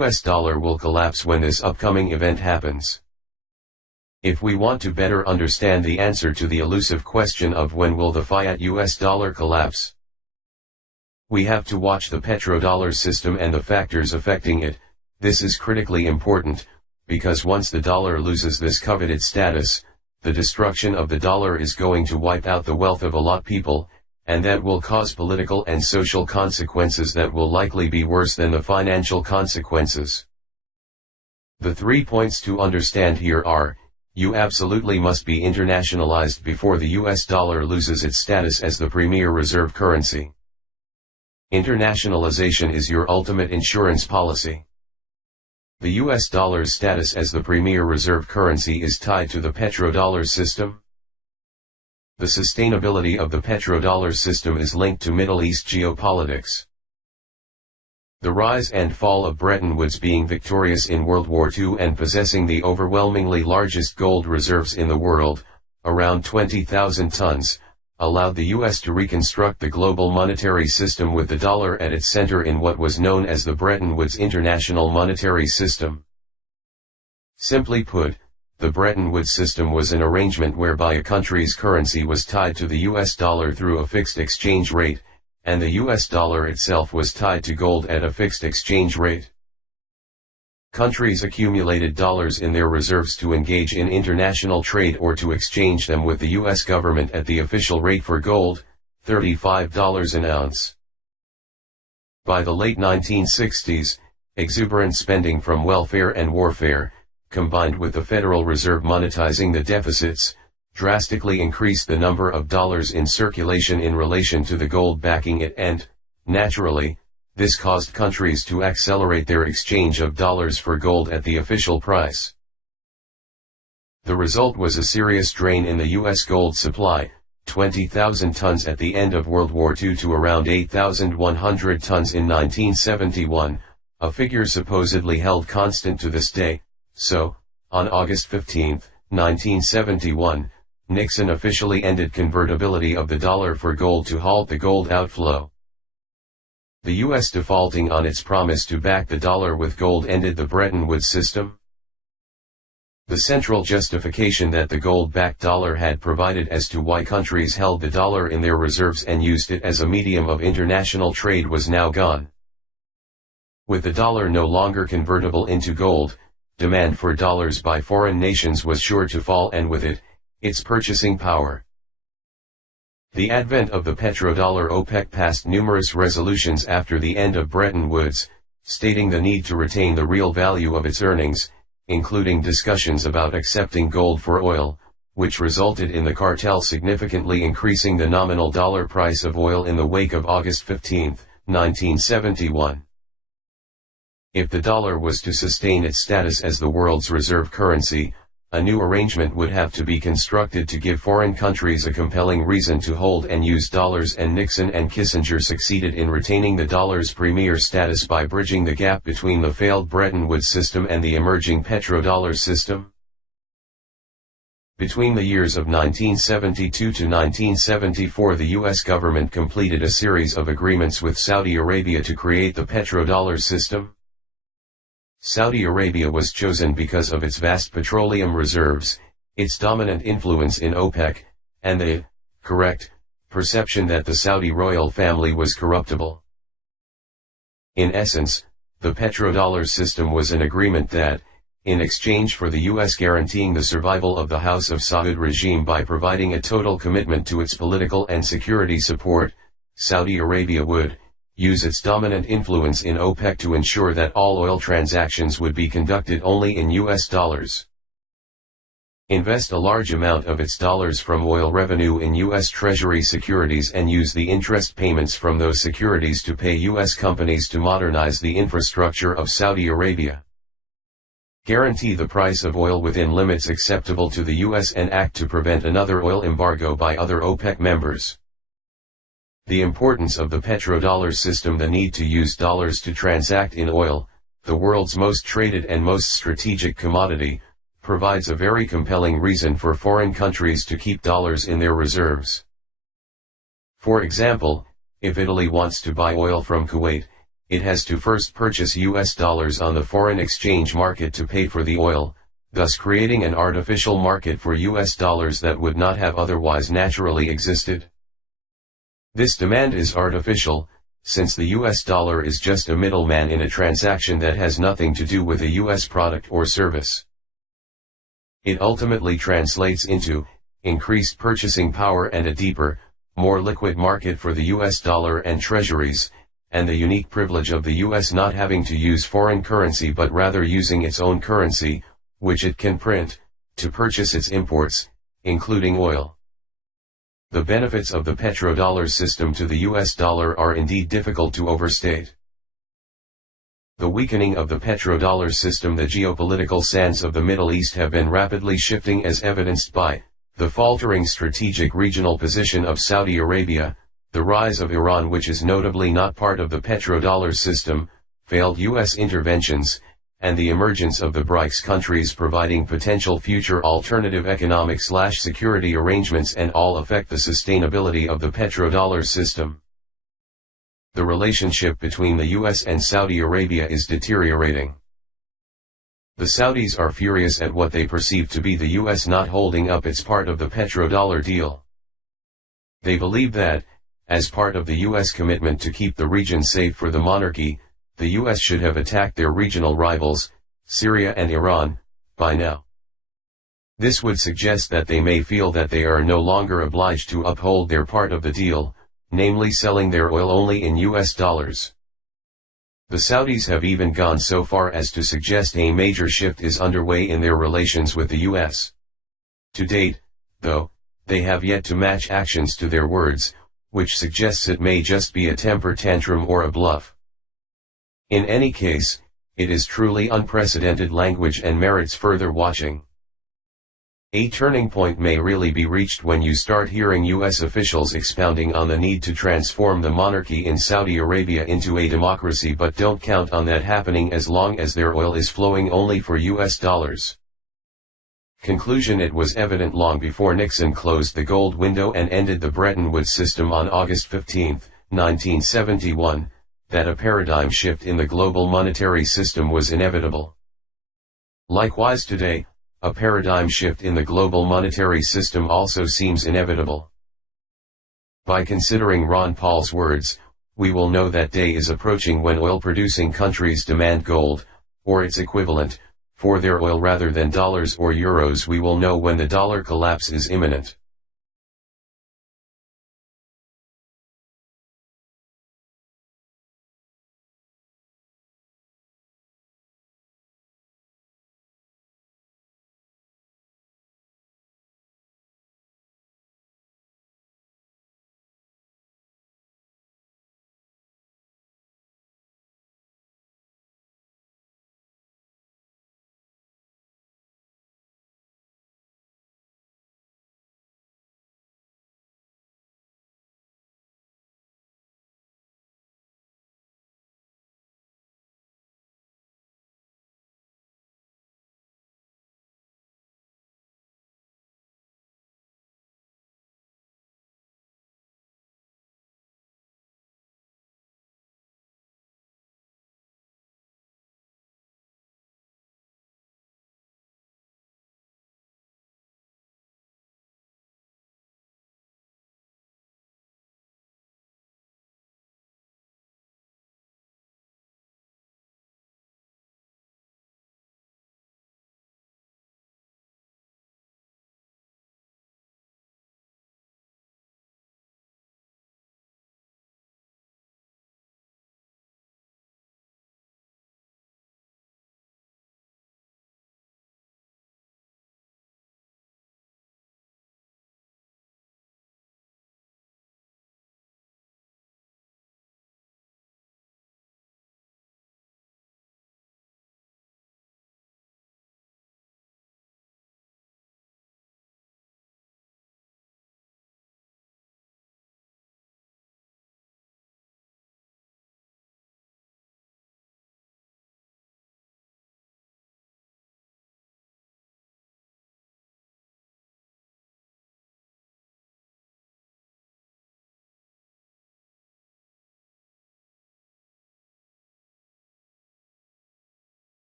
US dollar will collapse when this upcoming event happens. If we want to better understand the answer to the elusive question of when will the fiat US dollar collapse, we have to watch the petrodollar system and the factors affecting it. This is critically important, because once the dollar loses this coveted status, the destruction of the dollar is going to wipe out the wealth of a lot of people, and that will cause political and social consequences that will likely be worse than the financial consequences. The 3 points to understand here are: you absolutely must be internationalized before the US dollar loses its status as the premier reserve currency. Internationalization is your ultimate insurance policy. The US dollar's status as the premier reserve currency is tied to the petrodollar system. The sustainability of the petrodollar system is linked to Middle East geopolitics. The rise and fall of Bretton Woods, being victorious in World War II and possessing the overwhelmingly largest gold reserves in the world, around 20,000 tons, allowed the US to reconstruct the global monetary system with the dollar at its center in what was known as the Bretton Woods International Monetary System. Simply put, the Bretton Woods system was an arrangement whereby a country's currency was tied to the US dollar through a fixed exchange rate, and the US dollar itself was tied to gold at a fixed exchange rate. Countries accumulated dollars in their reserves to engage in international trade or to exchange them with the US government at the official rate for gold, $35 an ounce. By the late 1960s, exuberant spending from welfare and warfare, combined with the Federal Reserve monetizing the deficits, drastically increased the number of dollars in circulation in relation to the gold backing it, and, naturally, this caused countries to accelerate their exchange of dollars for gold at the official price. The result was a serious drain in the US gold supply, 20,000 tons at the end of World War II to around 8,100 tons in 1971, a figure supposedly held constant to this day. So, on August 15, 1971, Nixon officially ended convertibility of the dollar for gold to halt the gold outflow. The US defaulting on its promise to back the dollar with gold ended the Bretton Woods system. The central justification that the gold-backed dollar had provided as to why countries held the dollar in their reserves and used it as a medium of international trade was now gone. With the dollar no longer convertible into gold, demand for dollars by foreign nations was sure to fall, and with it, its purchasing power. The advent of the petrodollar. OPEC passed numerous resolutions after the end of Bretton Woods, stating the need to retain the real value of its earnings, including discussions about accepting gold for oil, which resulted in the cartel significantly increasing the nominal dollar price of oil in the wake of August 15, 1971. If the dollar was to sustain its status as the world's reserve currency, a new arrangement would have to be constructed to give foreign countries a compelling reason to hold and use dollars, and Nixon and Kissinger succeeded in retaining the dollar's premier status by bridging the gap between the failed Bretton Woods system and the emerging petrodollar system. Between the years of 1972 to 1974, the US government completed a series of agreements with Saudi Arabia to create the petrodollar system. Saudi Arabia was chosen because of its vast petroleum reserves, its dominant influence in OPEC, and the correct perception that the Saudi royal family was corruptible. In essence, the petrodollar system was an agreement that, in exchange for the US guaranteeing the survival of the House of Saud regime by providing a total commitment to its political and security support, Saudi Arabia would use its dominant influence in OPEC to ensure that all oil transactions would be conducted only in US dollars. Invest a large amount of its dollars from oil revenue in US Treasury securities and use the interest payments from those securities to pay US companies to modernize the infrastructure of Saudi Arabia. Guarantee the price of oil within limits acceptable to the US and act to prevent another oil embargo by other OPEC members. The importance of the petrodollar system. The need to use dollars to transact in oil, the world's most traded and most strategic commodity, provides a very compelling reason for foreign countries to keep dollars in their reserves. For example, if Italy wants to buy oil from Kuwait, it has to first purchase US dollars on the foreign exchange market to pay for the oil, thus creating an artificial market for US dollars that would not have otherwise naturally existed. This demand is artificial, since the US dollar is just a middleman in a transaction that has nothing to do with a US product or service. It ultimately translates into increased purchasing power and a deeper, more liquid market for the US dollar and treasuries, and the unique privilege of the US not having to use foreign currency but rather using its own currency, which it can print, to purchase its imports, including oil. The benefits of the petrodollar system to the US dollar are indeed difficult to overstate. The weakening of the petrodollar system. The geopolitical sands of the Middle East have been rapidly shifting, as evidenced by the faltering strategic regional position of Saudi Arabia, the rise of Iran, which is notably not part of the petrodollar system, failed US interventions, and the emergence of the BRICS countries providing potential future alternative economic/security arrangements, and all affect the sustainability of the petrodollar system. The relationship between the US and Saudi Arabia is deteriorating. The Saudis are furious at what they perceive to be the US not holding up its part of the petrodollar deal. They believe that, as part of the US commitment to keep the region safe for the monarchy, the US should have attacked their regional rivals, Syria and Iran, by now. This would suggest that they may feel that they are no longer obliged to uphold their part of the deal, namely selling their oil only in US dollars. The Saudis have even gone so far as to suggest a major shift is underway in their relations with the US. To date, though, they have yet to match actions to their words, which suggests it may just be a temper tantrum or a bluff. In any case, it is truly unprecedented language and merits further watching. A turning point may really be reached when you start hearing US officials expounding on the need to transform the monarchy in Saudi Arabia into a democracy, but don't count on that happening as long as their oil is flowing only for US dollars. Conclusion: it was evident long before Nixon closed the gold window and ended the Bretton Woods system on August 15, 1971, that a paradigm shift in the global monetary system was inevitable. Likewise today, a paradigm shift in the global monetary system also seems inevitable. By considering Ron Paul's words, we will know that day is approaching when oil-producing countries demand gold, or its equivalent, for their oil rather than dollars or euros. We will know when the dollar collapse is imminent.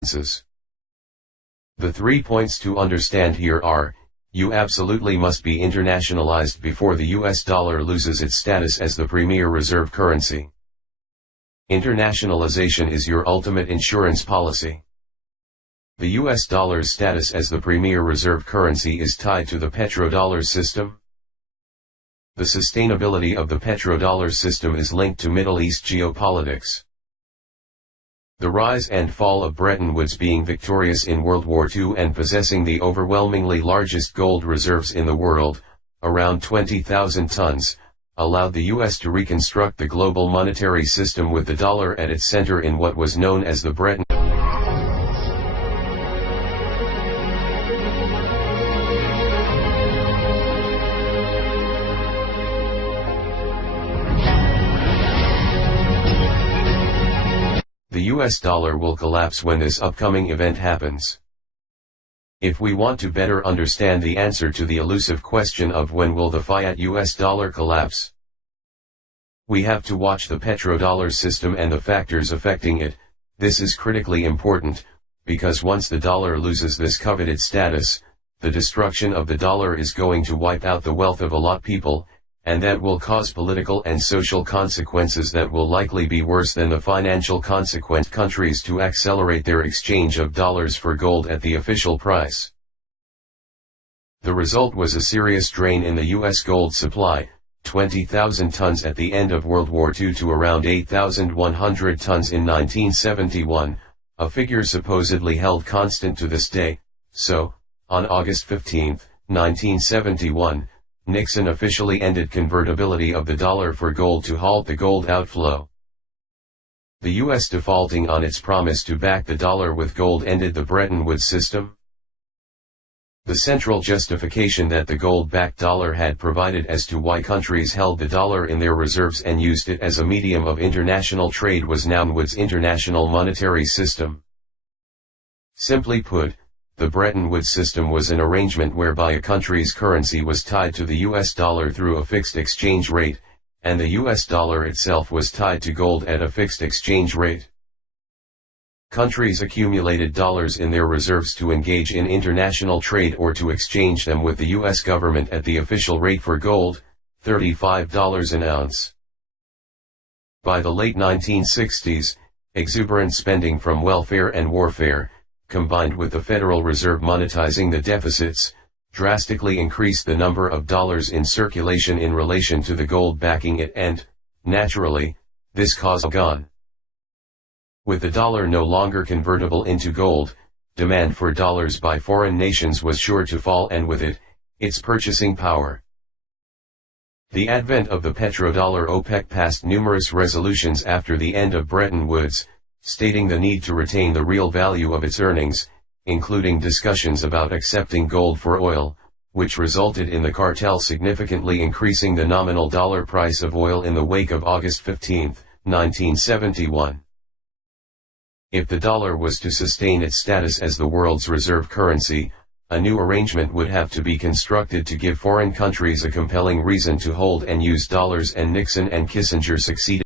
The 3 points to understand here are, you absolutely must be internationalized before the US dollar loses its status as the premier reserve currency. Internationalization is your ultimate insurance policy. The US dollar's status as the premier reserve currency is tied to the petrodollar system. The sustainability of the petrodollar system is linked to Middle East geopolitics. The rise and fall of Bretton Woods, being victorious in World War II and possessing the overwhelmingly largest gold reserves in the world, around 20,000 tons, allowed the U.S. to reconstruct the global monetary system with the dollar at its center in what was known as the Bretton The US dollar will collapse when this upcoming event happens. If we want to better understand the answer to the elusive question of when will the fiat US dollar collapse, we have to watch the petrodollar system and the factors affecting it. This is critically important, because once the dollar loses this coveted status, the destruction of the dollar is going to wipe out the wealth of a lot of people, and that will cause political and social consequences that will likely be worse than the financial consequence. Countries to accelerate their exchange of dollars for gold at the official price. The result was a serious drain in the U.S. gold supply, 20,000 tons at the end of World War II to around 8,100 tons in 1971, a figure supposedly held constant to this day. So, on August 15, 1971, Nixon officially ended convertibility of the dollar for gold to halt the gold outflow. The U.S. defaulting on its promise to back the dollar with gold ended the Bretton Woods system. The central justification that the gold-backed dollar had provided as to why countries held the dollar in their reserves and used it as a medium of international trade was known as Woods' international monetary system. Simply put, the Bretton Woods system was an arrangement whereby a country's currency was tied to the US dollar through a fixed exchange rate, and the US dollar itself was tied to gold at a fixed exchange rate. Countries accumulated dollars in their reserves to engage in international trade or to exchange them with the US government at the official rate for gold, $35 an ounce. By the late 1960s, exuberant spending from welfare and warfare, combined with the Federal Reserve monetizing the deficits, drastically increased the number of dollars in circulation in relation to the gold backing it and, naturally, this caused gone. With the dollar no longer convertible into gold, demand for dollars by foreign nations was sure to fall, and with it, its purchasing power. The advent of the petrodollar. OPEC passed numerous resolutions after the end of Bretton Woods, stating the need to retain the real value of its earnings, including discussions about accepting gold for oil, which resulted in the cartel significantly increasing the nominal dollar price of oil in the wake of August 15, 1971. If the dollar was to sustain its status as the world's reserve currency, a new arrangement would have to be constructed to give foreign countries a compelling reason to hold and use dollars, and Nixon and Kissinger succeeded.